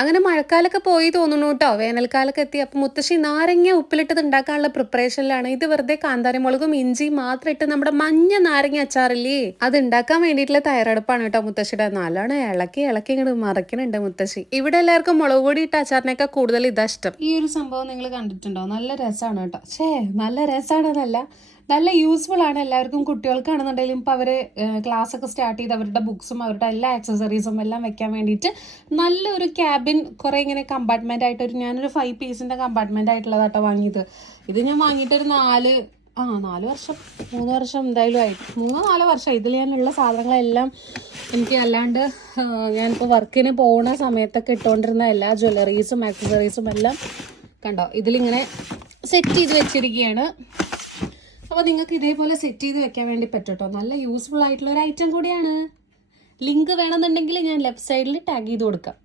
അങ്ങനെ മഴക്കാലൊക്കെ പോയി തോന്നുന്നു കേട്ടോ. വേനൽക്കാലൊക്കെ എത്തി. അപ്പം മുത്തശ്ശി നാരങ്ങ ഉപ്പിലിട്ടത് ഉണ്ടാക്കാനുള്ള പ്രിപ്പറേഷനിലാണ്. ഇത് വെറുതെ കാന്താരി മുളകും ഇഞ്ചിയും മാത്രം ഇട്ട് നമ്മുടെ മഞ്ഞ നാരങ്ങ അച്ചാറില്ലേ, അത് ഉണ്ടാക്കാൻ വേണ്ടിയിട്ടുള്ള തയ്യാറെടുപ്പാണ് കേട്ടോ മുത്തശ്ശിയുടെ. നല്ലോണം ഇളക്കി ഇളക്കി ഇങ്ങോട്ട് മറക്കുന്നുണ്ട് മുത്തശ്ശി. ഇവിടെ എല്ലാവർക്കും മുളക് പൊടി ഇട്ട അച്ചാറിനൊക്കെ കൂടുതൽ ഇതാ ഇഷ്ടം. ഈ ഒരു സംഭവം നിങ്ങൾ കണ്ടിട്ടുണ്ടോ? നല്ല രസമാണ് കേട്ടോ. നല്ല രസമാണെന്നല്ല, നല്ല യൂസ്ഫുൾ ആണ് എല്ലാവർക്കും. കുട്ടികൾക്കാണെന്നുണ്ടെങ്കിലും ഇപ്പോൾ അവർ ക്ലാസ് ഒക്കെ സ്റ്റാർട്ട് ചെയ്ത് അവരുടെ ബുക്സും അവരുടെ എല്ലാ ആക്സസറീസും എല്ലാം വെക്കാൻ വേണ്ടിയിട്ട് നല്ലൊരു ക്യാബിൻ, കുറേ ഇങ്ങനെ കമ്പാർട്ട്മെന്റ് ആയിട്ടൊരു, ഞാനൊരു 5 പീസിന്റെ കമ്പാർട്ട്മെന്റ് ആയിട്ടുള്ളതാട്ടോ വാങ്ങിയത്. ഇത് ഞാൻ വാങ്ങിയിട്ടൊരു 4 വർഷം 3 വർഷം എന്തായാലും ആയി, 3-4 വർഷം. ഇതിൽ ഞാനുള്ള സാധനങ്ങളെല്ലാം എനിക്ക് അല്ലാണ്ട് ഞാനിപ്പോൾ വർക്കിന് പോകുന്ന സമയത്തൊക്കെ ഇട്ടുകൊണ്ടിരുന്ന എല്ലാ ജ്വല്ലറീസും ആക്സസറീസും എല്ലാം കണ്ടോ ഇതിലിങ്ങനെ സെറ്റ് ചെയ്ത് വെച്ചിരിക്കുകയാണ്. അപ്പോൾ നിങ്ങൾക്ക് ഇതേപോലെ സെറ്റ് ചെയ്ത് വെക്കാൻ വേണ്ടി പറ്റും കേട്ടോ. നല്ല യൂസ്ഫുൾ ആയിട്ടുള്ള ഒരു ഐറ്റം കൂടിയാണ്. ലിങ്ക് വേണമെന്നുണ്ടെങ്കിൽ ഞാൻ ലെഫ്റ്റ് സൈഡിൽ ടാഗ് ചെയ്ത് കൊടുക്കാം.